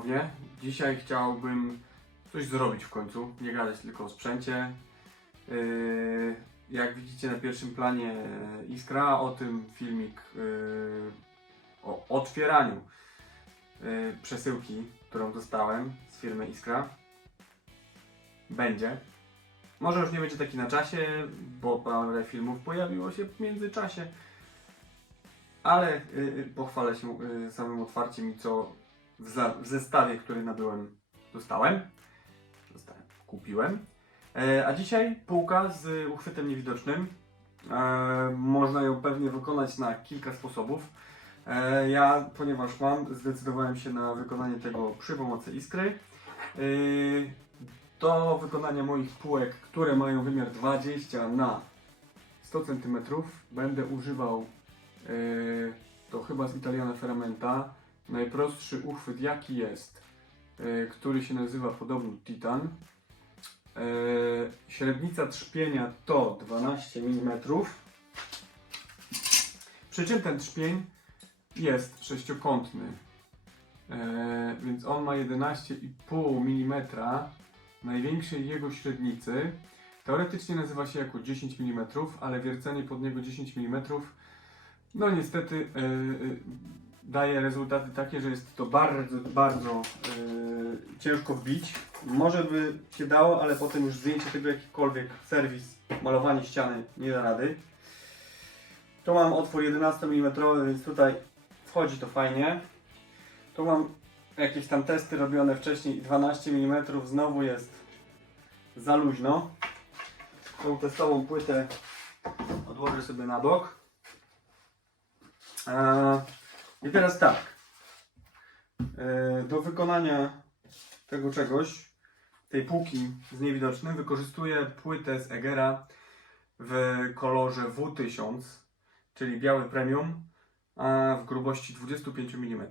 ponownie. Dzisiaj chciałbym coś zrobić w końcu, nie gadać tylko o sprzęcie. Yy, jak widzicie na pierwszym planie Iskra, o tym filmik yy, o otwieraniu yy, przesyłki, którą dostałem z firmy Iskra. Będzie. Może już nie będzie taki na czasie, bo parę filmów pojawiło się w międzyczasie. Ale pochwalę się samym otwarciem i co w, za, w zestawie, który nabyłem, dostałem. Dostałem, kupiłem. E, a dzisiaj półka z uchwytem niewidocznym. E, można ją pewnie wykonać na kilka sposobów. E, ja, ponieważ mam, zdecydowałem się na wykonanie tego przy pomocy iskry. E, do wykonania moich półek, które mają wymiar 20 na 100 cm, będę używał Yy, to chyba z Italiana Ferramenta. Najprostszy uchwyt jaki jest, yy, który się nazywa podobno Titan. Yy, Średnica trzpienia to 12 mm. Przy czym ten trzpień jest sześciokątny. Yy, Więc on ma 11,5 mm największej jego średnicy. Teoretycznie nazywa się jako 10 mm, ale wiercenie pod niego 10 mm no niestety daje rezultaty takie, że jest to bardzo, bardzo yy, ciężko wbić. Może by się dało, ale potem już zdjęcie tego jakikolwiek serwis, malowanie ściany nie da rady. Tu mam otwór 11 mm, więc tutaj wchodzi to fajnie. Tu mam jakieś tam testy robione wcześniej i 12 mm znowu jest za luźno. Tą testową płytę odłożę sobie na bok. Eee, I teraz tak. Eee, Do wykonania tego czegoś, tej półki z niewidocznym, wykorzystuję płytę z Egera w kolorze W1000, czyli biały premium, a w grubości 25 mm.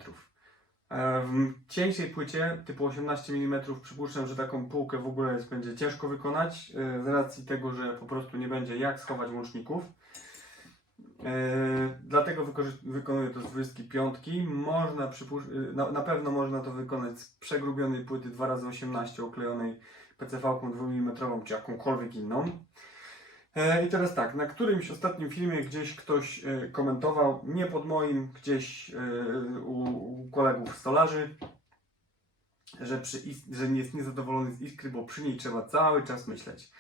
E, W cieńszej płycie typu 18 mm przypuszczam, że taką półkę w ogóle jest, będzie ciężko wykonać e, z racji tego, że po prostu nie będzie jak schować łączników. E, dlatego wykonuję to z 25. Można przypusz- e, na, na pewno można to wykonać z przegrubionej płyty 2x18 oklejonej PCV-ką 2 mm czy jakąkolwiek inną. E, I teraz tak, na którymś ostatnim filmie gdzieś ktoś e, komentował, nie pod moim, gdzieś u, kolegów stolarzy, że, przy, że jest niezadowolony z iskry, bo przy niej trzeba cały czas myśleć.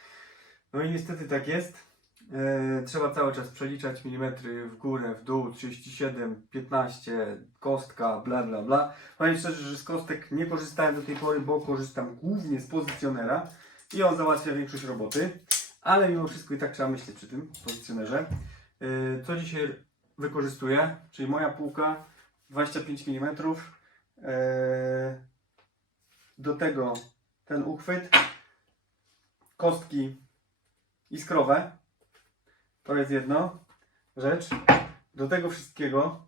No i niestety tak jest. E, trzeba cały czas przeliczać milimetry w górę, w dół, 37, 15, kostka, bla bla bla. Powiem szczerze, że z kostek nie korzystałem do tej pory, bo korzystam głównie z pozycjonera i on załatwia większość roboty, ale mimo wszystko i tak trzeba myśleć przy tym pozycjonerze. E, Co dzisiaj wykorzystuję, czyli moja półka 25 mm. E, Do tego ten uchwyt, kostki iskrowe. To jest jedno rzecz. Do tego wszystkiego,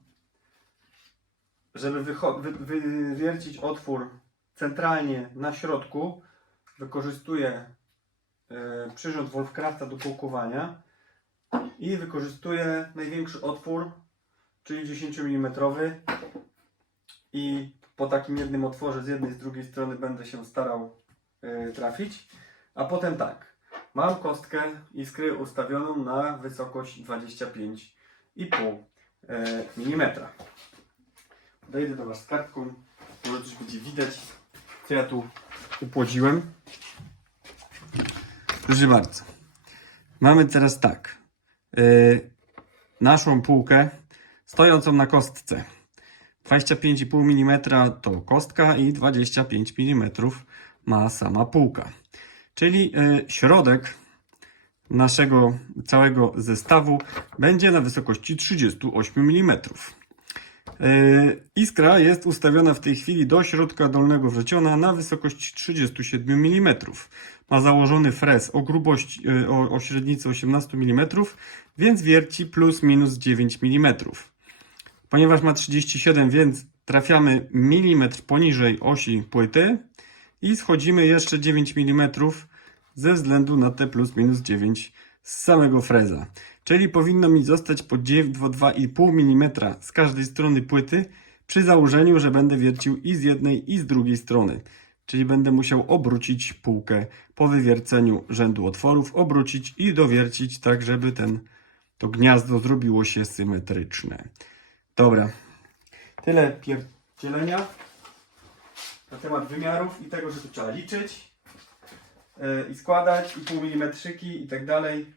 żeby wy- wywiercić otwór centralnie na środku, wykorzystuję e, przyrząd Wolfcrafta do półkowania i wykorzystuję największy otwór, czyli 10 mm i po takim jednym otworze z jednej i z drugiej strony będę się starał e, trafić. A potem tak, Mam kostkę iskry ustawioną na wysokość 25,5 e, mm. Podejdę do Was z kartką. Może coś będzie widać, co ja tu upłodziłem. Proszę bardzo. Mamy teraz tak. E, naszą półkę stojącą na kostce. 25,5 mm to kostka i 25 mm ma sama półka. Czyli e, środek naszego całego zestawu będzie na wysokości 38 mm. E, Iskra jest ustawiona w tej chwili do środka dolnego wrzeciona na wysokość 37 mm. Ma założony frez o grubości, e, o, o średnicy 18 mm, więc wierci plus minus 9 mm. Ponieważ ma 37, więc trafiamy milimetr poniżej osi płyty i schodzimy jeszcze 9 mm ze względu na te plus minus 9 z samego freza. Czyli powinno mi zostać po 2,5 mm z każdej strony płyty przy założeniu, że będę wiercił i z jednej i z drugiej strony. Czyli będę musiał obrócić półkę po wywierceniu rzędu otworów, obrócić i dowiercić tak, żeby ten, to gniazdo zrobiło się symetryczne. Dobra, tyle pierdzielenia na temat wymiarów i tego, że trzeba liczyć yy, i składać i pół milimetrzyki i tak dalej.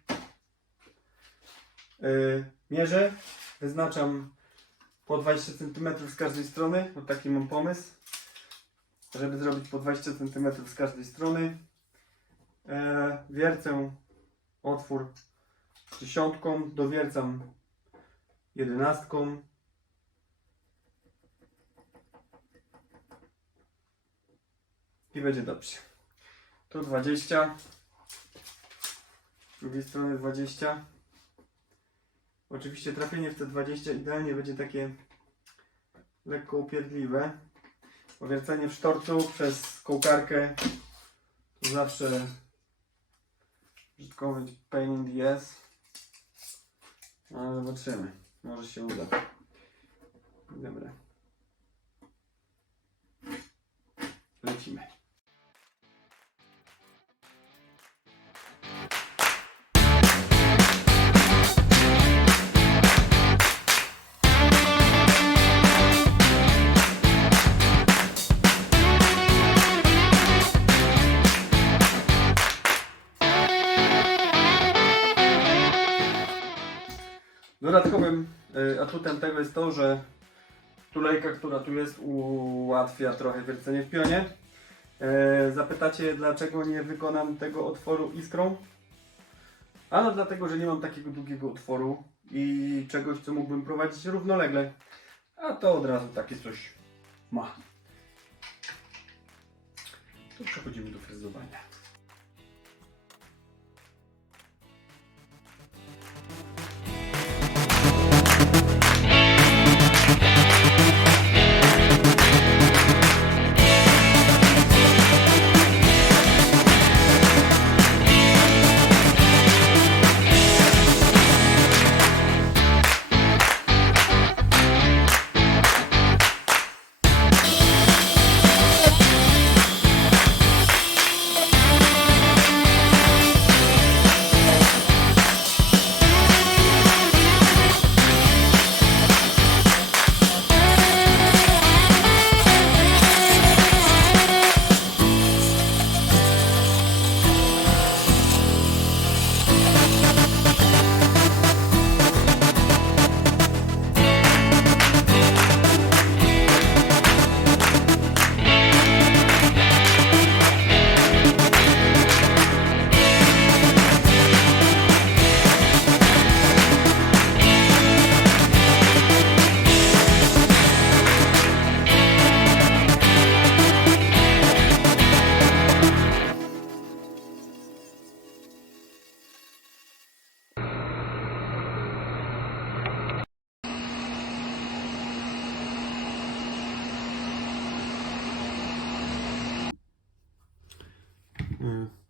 Yy, mierzę, wyznaczam po 20 cm z każdej strony, bo taki mam pomysł, żeby zrobić po 20 cm z każdej strony. Yy, wiercę otwór dziesiątką, dowiercam jedenastką. I będzie dobrze. Tu 20. Z drugiej strony 20. Oczywiście trafienie w te 20 idealnie będzie takie lekko upierdliwe. Powiercenie w sztorcu przez kołkarkę to zawsze brzydko mówić pain in the ass. Ale zobaczymy. Może się uda. Dobra. Lecimy. Dodatkowym y, atutem tego jest to, że tulejka, która tu jest, ułatwia trochę wiercenie w pionie. E, Zapytacie, dlaczego nie wykonam tego otworu iskrą? Ano dlatego, że nie mam takiego długiego otworu i czegoś, co mógłbym prowadzić równolegle. A to od razu takie coś ma. To przechodzimy do frezowania.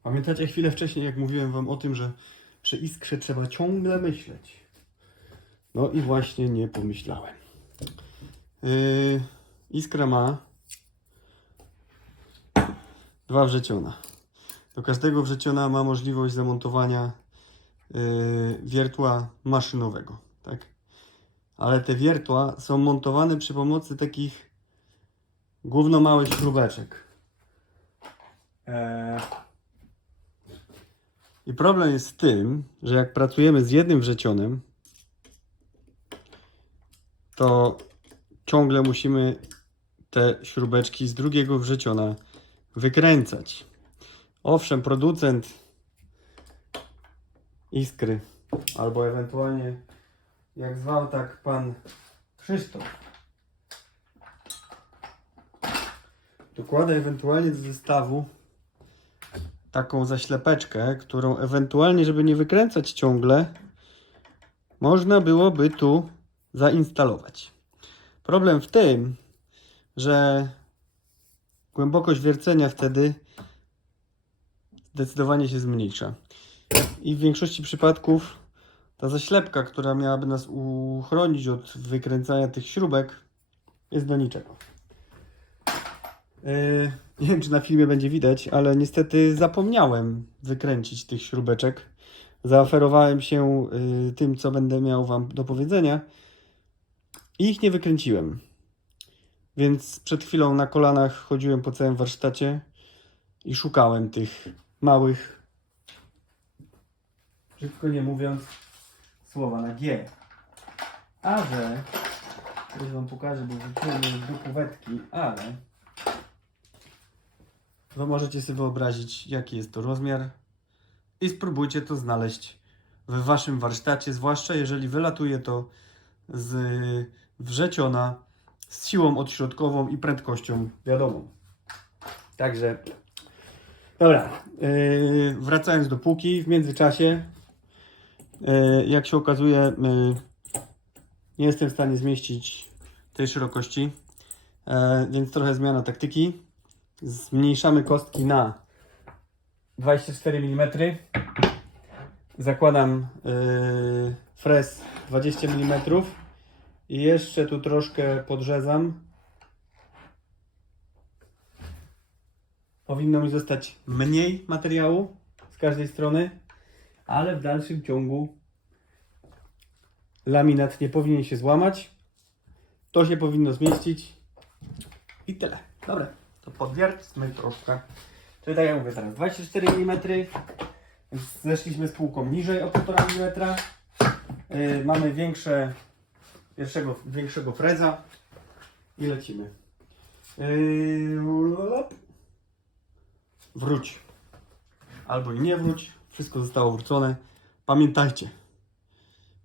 Pamiętacie chwilę wcześniej, jak mówiłem Wam o tym, że przy iskrze trzeba ciągle myśleć. No i właśnie nie pomyślałem. Yy, iskra ma dwa wrzeciona. Do każdego wrzeciona ma możliwość zamontowania yy, wiertła maszynowego. Tak? Ale te wiertła są montowane przy pomocy takich gówno małych śrubeczek. Eee. I problem jest w tym, że jak pracujemy z jednym wrzecionem, to ciągle musimy te śrubeczki z drugiego wrzeciona wykręcać. Owszem, producent iskry, albo ewentualnie jak zwał tak pan Krzysztof, dokłada ewentualnie do zestawu taką zaślepeczkę, którą ewentualnie, żeby nie wykręcać ciągle, można byłoby tu zainstalować. Problem w tym, że głębokość wiercenia wtedy zdecydowanie się zmniejsza. I w większości przypadków ta zaślepka, która miałaby nas uchronić od wykręcania tych śrubek, jest do niczego. Yy, nie wiem, czy na filmie będzie widać, ale niestety zapomniałem wykręcić tych śrubeczek. Zaoferowałem się yy, tym, co będę miał Wam do powiedzenia i ich nie wykręciłem. Więc przed chwilą na kolanach chodziłem po całym warsztacie i szukałem tych małych, brzydko nie mówiąc, słowa na G. A że, już Wam pokażę, bo wrzuciłem do kuwetki, ale Wy możecie sobie wyobrazić, jaki jest to rozmiar i spróbujcie to znaleźć w Waszym warsztacie, zwłaszcza jeżeli wylatuje to z wrzeciona z siłą odśrodkową i prędkością wiadomą. Także, dobra, yy, wracając do półki, w międzyczasie, yy, jak się okazuje, yy, nie jestem w stanie zmieścić tej szerokości, yy, więc trochę zmiana taktyki. Zmniejszamy kostki na 24 mm. Zakładam yy, frez 20 mm i jeszcze tu troszkę podrzezam. Powinno mi zostać mniej materiału z każdej strony, ale w dalszym ciągu laminat nie powinien się złamać. To się powinno zmieścić i tyle. Dobra, to podwierćmy troszkę. Tak jak mówię teraz, 24 mm, zeszliśmy z półką niżej o 1,5 mm. Yy, mamy większe, pierwszego, większego freza i lecimy. Lop. wróć. Albo i nie wróć. Wszystko zostało wrócone. Pamiętajcie,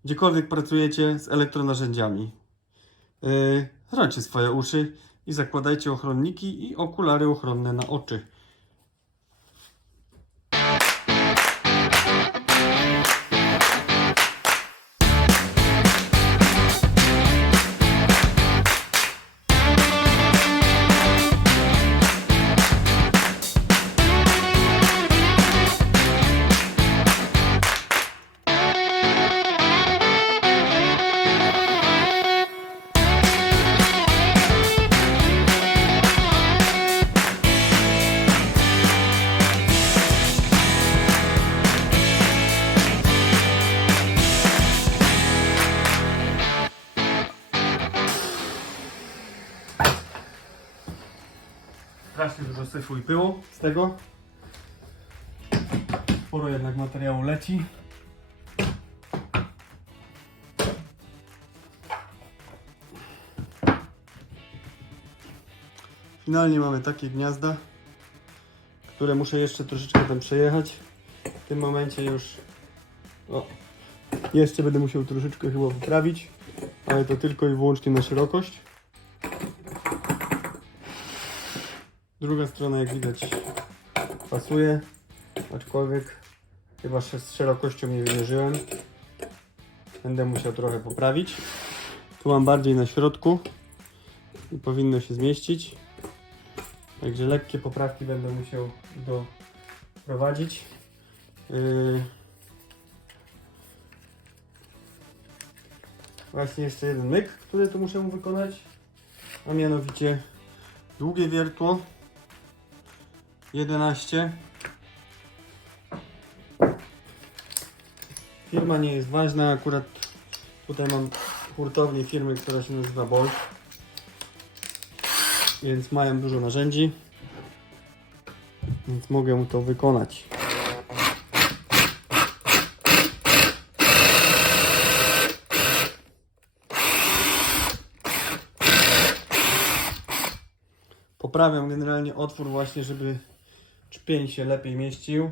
gdziekolwiek pracujecie z elektronarzędziami, yy, chroncie swoje uszy i zakładajcie ochronniki i okulary ochronne na oczy. Pyłu z tego. Sporo jednak materiału leci. Finalnie mamy takie gniazda, które muszę jeszcze troszeczkę tam przejechać. W tym momencie już o, jeszcze będę musiał troszeczkę chyba wyprawić, ale to tylko i wyłącznie na szerokość. Druga strona, jak widać, pasuje, aczkolwiek chyba z szerokością nie wymierzyłem. Będę musiał trochę poprawić. Tu mam bardziej na środku i powinno się zmieścić. Także lekkie poprawki będę musiał doprowadzić. Yy... Właśnie jeszcze jeden myk, który tu muszę mu wykonać, a mianowicie długie wiertło 11. Firma nie jest ważna, akurat tutaj mam hurtownię firmy, która się nazywa Bolt. Więc mają dużo narzędzi. Więc mogę to wykonać. Poprawiam generalnie otwór właśnie, żeby czpień się lepiej mieścił.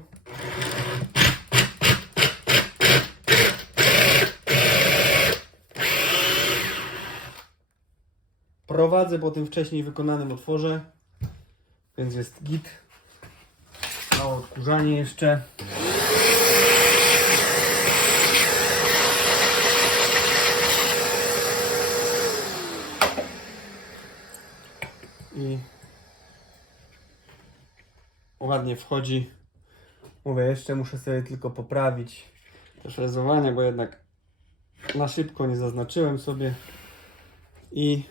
Prowadzę po tym wcześniej wykonanym otworze, więc jest git. Mało odkurzanie jeszcze. I ładnie wchodzi. Mówię, jeszcze muszę sobie tylko poprawić te frezowanie, bo jednak na szybko nie zaznaczyłem sobie i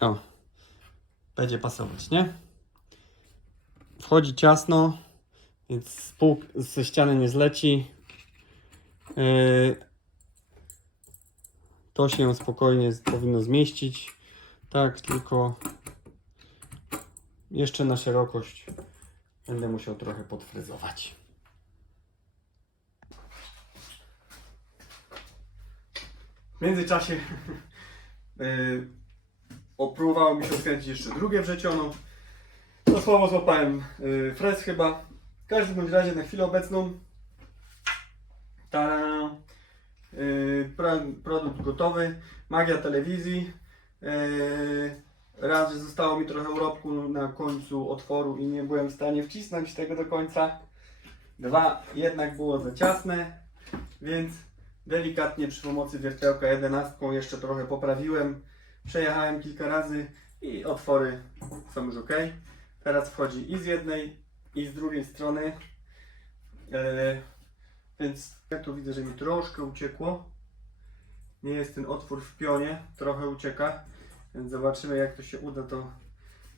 O, będzie pasować, nie? Wchodzi ciasno, więc z ze ściany nie zleci. Yy, to się spokojnie powinno zmieścić. Tak, tylko jeszcze na szerokość będę musiał trochę podfryzować. W międzyczasie yy, mi się otwierdzić jeszcze drugie wrzeciono. To złapałem yy, frez chyba. W każdym bądź razie na chwilę obecną ta yy, pro, produkt gotowy. Magia telewizji. Yy, raz, że zostało mi trochę urobku na końcu otworu i nie byłem w stanie wcisnąć tego do końca. Dwa, jednak było za ciasne, więc delikatnie przy pomocy wiertełka 11 jeszcze trochę poprawiłem. Przejechałem kilka razy i otwory są już ok. Teraz wchodzi i z jednej i z drugiej strony. E, więc ja tu widzę, że mi troszkę uciekło. Nie jest ten otwór w pionie, trochę ucieka. Więc zobaczymy jak to się uda to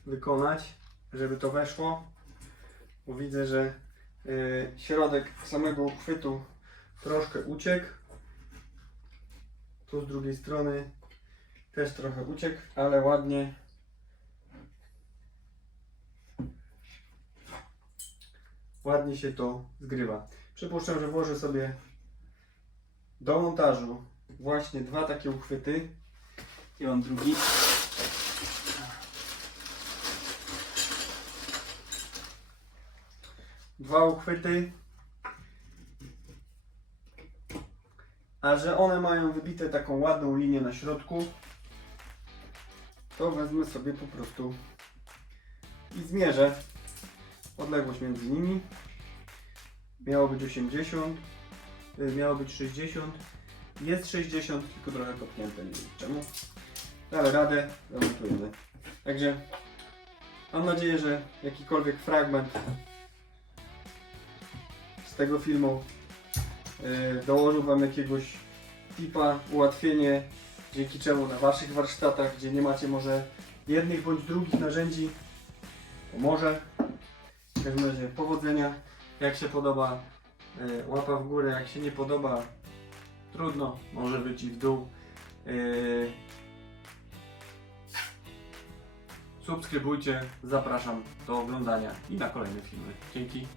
wykonać, żeby to weszło. Bo widzę, że e, środek samego uchwytu troszkę uciekł. Tu z drugiej strony też trochę uciekł, ale ładnie. Ładnie się to zgrywa. Przypuszczam, że włożę sobie do montażu właśnie dwa takie uchwyty. I on drugi. Dwa uchwyty. A że one mają wybite taką ładną linię na środku, to wezmę sobie po prostu i zmierzę odległość między nimi. Miało być 80, y, miało być 60. Jest 60, tylko trochę kopnięte, nie wiem czemu. Ale radę, zamontujemy. Także mam nadzieję, że jakikolwiek fragment z tego filmu y, dołożył Wam jakiegoś tipa, ułatwienie, dzięki czemu na Waszych warsztatach, gdzie nie macie może jednych bądź drugich narzędzi, pomoże. W każdym razie powodzenia. Jak się podoba, y, łapa w górę, jak się nie podoba, trudno, może być i w dół. Y, Subskrybujcie, zapraszam do oglądania i na kolejne filmy. Dzięki.